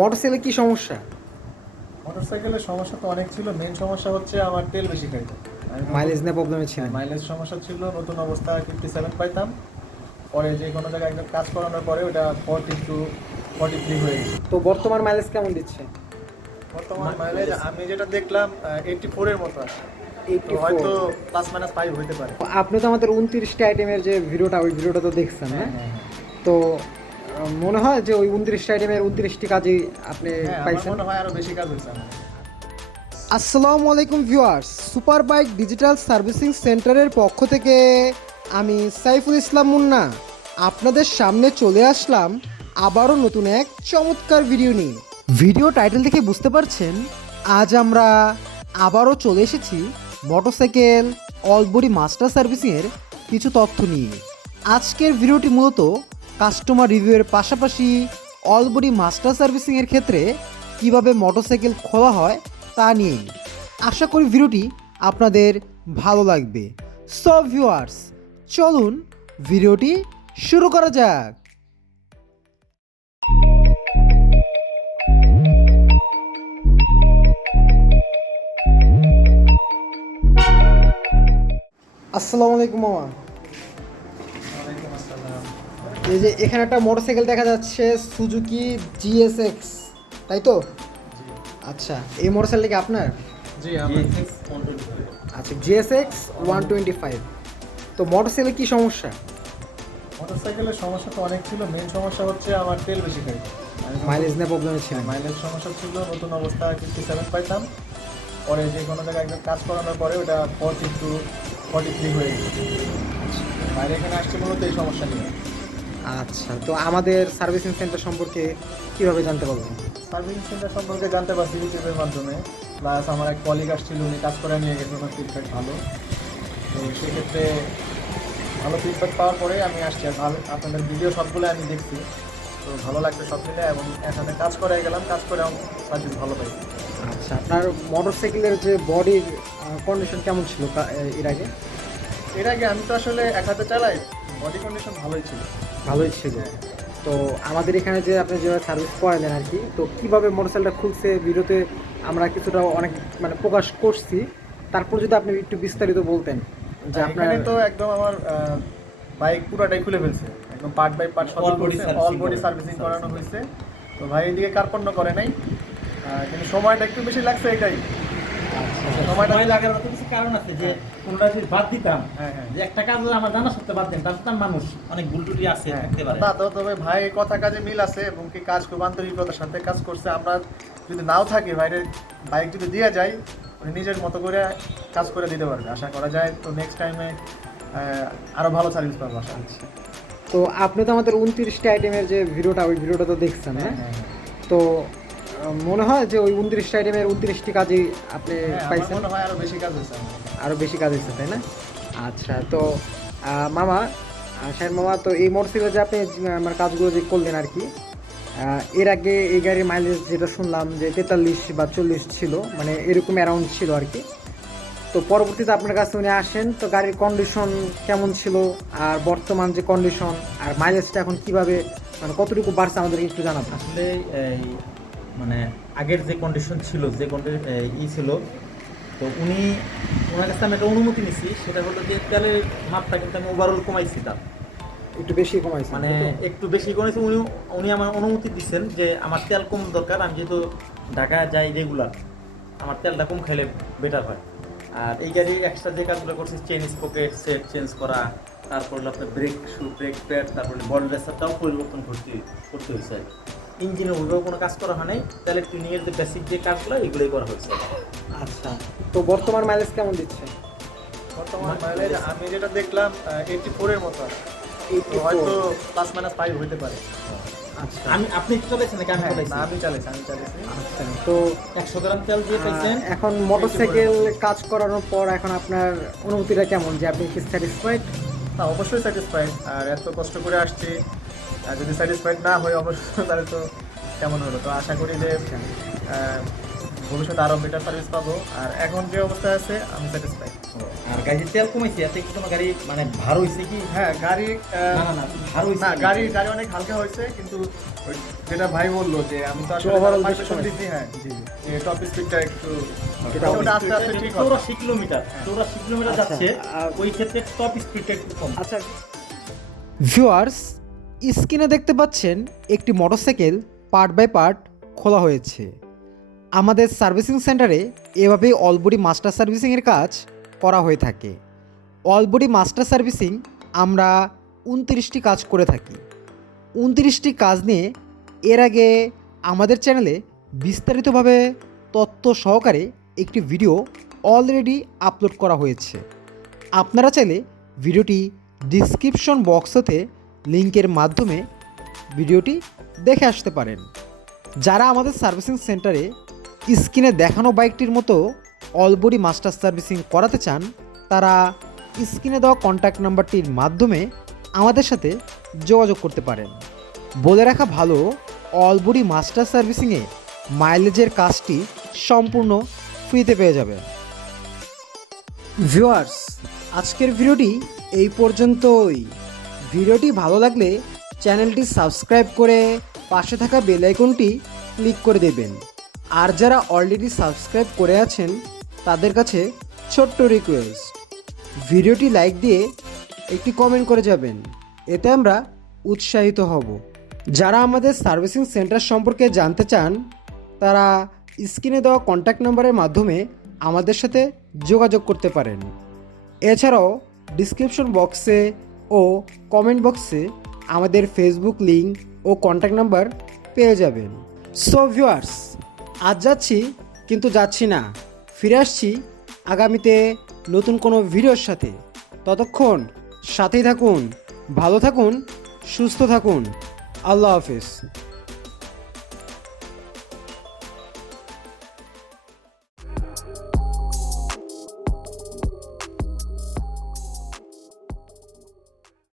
মোটরসাইকেলে কি সমস্যা? মোটরসাইকেলের সমস্যা তো অনেক ছিল। মেইন সমস্যা হচ্ছে আমার তেল বেশি খাইতো। মাইলেজ নিয়ে প্রবলেম ছিল। মাইলেজ সমস্যা ছিল। নতুন অবস্থায় 57 পাইতাম, পরে যে কোনো জায়গায় একদম কাজ করানোর পরে ওটা 42-43 হয়ে গেছে। তো বর্তমান মাইলেজ কেমন দিচ্ছে? বর্তমান মাইলেজ আমি যেটা দেখলাম 84 এর মতো আসে, তো হয়তো ±5 হইতে পারে। আপনি তো আমাদের 29টি আইটেমের যে ভিডিওটা, ওই ভিডিওটা তো দেখছেন, হ্যাঁ? তো মনে হয় যে ওই 29টি আইটেমের 29টি কাজই আপনি পাইছেন। মনে হয় আরো বেশি কাজ হয়েছে। আসসালামু আলাইকুম viewers, super bike digital servicing সেন্টারের পক্ষ থেকে আমি সাইফুল ইসলাম মুন্না আপনাদের সামনে চলে আসলাম আবারও নতুন এক চমৎকার ভিডিও নিয়ে। ভিডিও টাইটেল দেখে বুঝতে পারছেন, আজ আমরা আবারও চলে এসেছি মোটরসাইকেল অলবডি মাস্টার সার্ভিসিংয়ের কিছু তথ্য নিয়ে। আজকের ভিডিওটি মূলত কাস্টমার রিভিউয়ের পাশাপাশি অলবডি মাস্টার সার্ভিসিংয়ের ক্ষেত্রে কিভাবে মোটরসাইকেল খোলা হয় তা নিয়েই। আশা করি ভিডিওটি আপনাদের ভালো লাগবে। সো ভিউয়ার্স, চলুন ভিডিওটি শুরু করা যাক। আসসালামু আলাইকুম মামা। ওয়ালাইকুম আসসালাম। এই যে এখানে একটা মোটরসাইকেল দেখা যাচ্ছে, সুজুকি GSX, তাই তো? আচ্ছা, এই মোটরসাইকেলটা কি আপনার? জি, আমার আচ্ছা, GSX 125। তো মোটরসাইকেলে কি সমস্যা? মোটরসাইকেলের সমস্যা তো অনেক ছিল। মেইন সমস্যা হচ্ছে আমার তেল বেশি খাইতো। মাইলেজ নিয়ে প্রবলেম ছিল। মাইলেজ সমস্যা ছিল। নতুন অবস্থায় 57 পাইতাম, পরে যে কোনো জায়গায় একদম কাজ করানোর পরে ওটা 42-43 হয়ে গেছে। বাইরে এখানে আসছে মূলত এই সমস্যা নিয়ে। আচ্ছা, তো আমাদের সার্ভিসিং সেন্টার সম্পর্কে কীভাবে জানতে পারবেন? সার্ভিসিং সেন্টার সম্পর্কে জানতে পারছি ইউটিউবের মাধ্যমে, প্লাস আমার এক কলিগ আসছিল, উনি কাজ করে নিয়ে গেছে, ওনার ফিডব্যাক ভালো। তো সেক্ষেত্রে ভালো ফিডব্যাক পাওয়ার পরে আমি আসছি। আর ভালো, আপনাদের ভিডিও সবগুলো আমি দেখছি, তো ভালো লাগছে সব মিলে, এবং এখানে কাজ করে গেলাম, কাজ করে সার্ভিস ভালো পাইছি। আচ্ছা, আপনার মোটরসাইকেলের যে বডির কন্ডিশন কেমন ছিল এর আগে? এর আগে আমি তো আসলে এক হাতে চালাই, বডি কন্ডিশন ভালোই ছিল। ভালোই ছিল। তো আমাদের এখানে যে আপনি যেভাবে সার্ভিস করালেন আর কি, তো কীভাবে মোটরসাইকেলটা খুলছে ভিডিওতে আমরা কিছুটা অনেক প্রকাশ করছি, তারপর যদি আপনি একটু বিস্তারিত বলতেন যে আপনার। তো একদম আমার বাইক পুরোটাই খুলে ফেলছে, একদম পার্ট বাই পার্ট সব অল বডি সার্ভিসিং করানো হয়েছে। তো ভাই এদিকে কার্পণ্য করে নাই, কিন্তু সময়টা একটু বেশি লাগছে এটাই। সময় লাগার মতো কিছু কারণ আছে যে কোনটা যদি বাদ দিতাম, যে একটা কাজ আমার জানা সত্ত্বে বাদ দিতাম, তার মানুষ অনেক ভুল ত্রুটি আছে থাকতে পারে। তবে ভাই কথা কাজে মিল আছে, এবং কি কাজ খুব আন্তরিকতার সাথে কাজ করছে। আমরা যদি নাও থাকি, ভাইয়ের বাইক যদি দিয়ে যায়, উনি নিজের মতো করে কাজ করে দিতে পারবে, আশা করা যায়। তো নেক্সট টাইমে আরো ভালো সার্ভিস পাবো আশা করছি। তো আপনি তো আমাদের 29টি আইটেমের যে ভিডিওটা, ওই ভিডিওটা তো দেখছেন, হ্যাঁ? তো মনে হয় যে ওই 29টি আইটেমের 29টি কাজই আপনি পাইছেন। মনে হয় আরো বেশি কাজ হয়েছে, আরও বেশি কাজ হয়েছে, তাই না? আচ্ছা, তো মামা, শাহিন মামা, তো এই মোটরসাইকেলে যে আপনি আমার কাজগুলো যে করলেন আর কি, এর আগে এই গাড়ির মাইলেজ যেটা শুনলাম যে 43 বা 40 ছিল, মানে এরকম অ্যারাউন্ড ছিল আর কি। তো পরবর্তীতে আপনার কাছে উনি আসেন, তো গাড়ির কন্ডিশন কেমন ছিল, আর বর্তমান যে কন্ডিশন আর মাইলেজটা এখন কিভাবে, মানে কতটুকু বাড়ছে আমাদেরকে একটু জানাবেন। আসলে এই মানে আগের যে কন্ডিশন ছিল, যে ছিল, তো ওনার কাছে আমি একটা অনুমতি নিছি, সেটা হলো যে তেলের মাপটা কিন্তু আমি ওভারঅল কমাইছি, তার একটু বেশি কমাইছে, মানে একটু বেশি কমেছে। উনি আমার অনুমতি দিচ্ছেন যে আমার তেল কম দরকার, আমি যেহেতু ঢাকা যাই রেগুলার, আমার তেলটা কম খাইলে বেটার হয়। আর এই গাড়ির এক্সট্রা যে কাজগুলো করছি, চেন স্পকেট সেট চেঞ্জ করা, তারপর হলো আপনার ব্রেক প্যাড, তারপরে বডি রেসারটাও পরিবর্তন করতে হয়েছে। ইঞ্জিনের ওইভাবে কোনো কাজ করা হয় নাই, তেলের টিউনিংয়ের যে বেসিক যে কাজগুলো এগুলোই করা হয়েছে। আচ্ছা, তো বর্তমান মাইলেজ কেমন দিচ্ছে? বর্তমান মাইলেজ আমি যেটা দেখলাম 84 এর মতো, হয়তো ±5 হইতে পারে। আচ্ছা, আপনি কি চলেছেন নাকি? আমি চালাইছি। আচ্ছা, তো 100 গ্রাম তেল দিয়ে পাইছেন। এখন মোটরসাইকেল কাজ করানোর পর এখন আপনার অনুভূতিটা কেমন, যে আপনি কি স্যাটিসফাইড? না, অবশ্যই স্যাটিসফাইড। আর এত কষ্ট করে আসছি, আর যদি স্যাটিসফাইড না হয় অবশ্যই, তাহলে তো কেমন হলো। তো আশা করি যে ভবিষ্যতে আরও বেটার সার্ভিস পাবো। আর এখন যে অবস্থায় আছে আমি স্যাটিসফাইড। আর গাড়ির তেল কমাইছে, এতে কি কোনো গাড়ি মানে ভার হইছে কি? হ্যাঁ, গাড়ি না ভার হইছে। না, গাড়ি অনেক হালকা হয়েছে, কিন্তু যেটা ভাই বললো যে আমি তো আসলে overall পারমিশন দেখতে দিচ্ছি, হ্যাঁ জি জি। যে টপ স্পিডটা একটু এটা ওটা আস্তে আস্তে ঠিক হবে। 84 কিলোমিটার আচ্ছা, যাচ্ছে, আর ওই ক্ষেত্রে টপ স্পিডটা একটু কম। আচ্ছা ভিউয়ার্স, স্ক্রিনে দেখতে পাচ্ছেন একটি মোটরসাইকেল পার্ট বাই পার্ট খোলা হয়েছে। আমাদের সার্ভিসিং সেন্টারে এভাবেই অলবডি মাস্টার সার্ভিসিংয়ের কাজ করা হয়ে থাকে। অলবডি মাস্টার সার্ভিসিং আমরা 29টি কাজ করে থাকি। 29টি কাজ নিয়ে এর আগে আমাদের চ্যানেলে বিস্তারিতভাবে তথ্য সহকারে একটি ভিডিও অলরেডি আপলোড করা হয়েছে। আপনারা চাইলে ভিডিওটি ডিসক্রিপশন বক্স হতে লিঙ্কের মাধ্যমে ভিডিওটি দেখে আসতে পারেন। যারা আমাদের সার্ভিসিং সেন্টারে স্ক্রিনে দেখানো বাইকটির মতো অলবডি মাস্টার সার্ভিসিং করাতে চান, তারা স্ক্রিনে দেওয়া কন্ট্যাক্ট নাম্বারটির মাধ্যমে আমাদের সাথে যোগাযোগ করতে পারেন। বলে রাখা ভালো, অলবডি মাস্টার সার্ভিসিংয়ে মাইলেজের কাজটি সম্পূর্ণ ফ্রিতে পেয়ে যাবেন। ভিউয়ার্স, আজকের ভিডিওটি এই পর্যন্তই। ভিডিওটি ভালো লাগলে চ্যানেলটি সাবস্ক্রাইব করে পাশে থাকা বেল আইকনটি ক্লিক করে দেবেন। আর যারা অলরেডি সাবস্ক্রাইব করে আছেন তাদের কাছে ছোট্ট রিকোয়েস্ট, ভিডিওটি লাইক দিয়ে একটি কমেন্ট করে যাবেন, এতে আমরা উৎসাহিত হব। যারা আমাদের সার্ভিসিং সেন্টার সম্পর্কে জানতে চান, তারা স্ক্রিনে দেওয়া কন্ট্যাক্ট নাম্বারের মাধ্যমে আমাদের সাথে যোগাযোগ করতে পারেন। এছাড়াও ডিসক্রিপশন বক্সে ও কমেন্ট বক্সে আমাদের ফেসবুক লিঙ্ক ও কন্ট্যাক্ট নাম্বার পেয়ে যাবেন। সো ভিউয়ার্স, আজ যাচ্ছি কিন্তু যাচ্ছি না, ফিরে আসছি আগামীতে নতুন কোনো ভিডিওর সাথে। ততক্ষণ সাথেই থাকুন, ভালো থাকুন, সুস্থ থাকুন। আল্লাহ হাফেজ।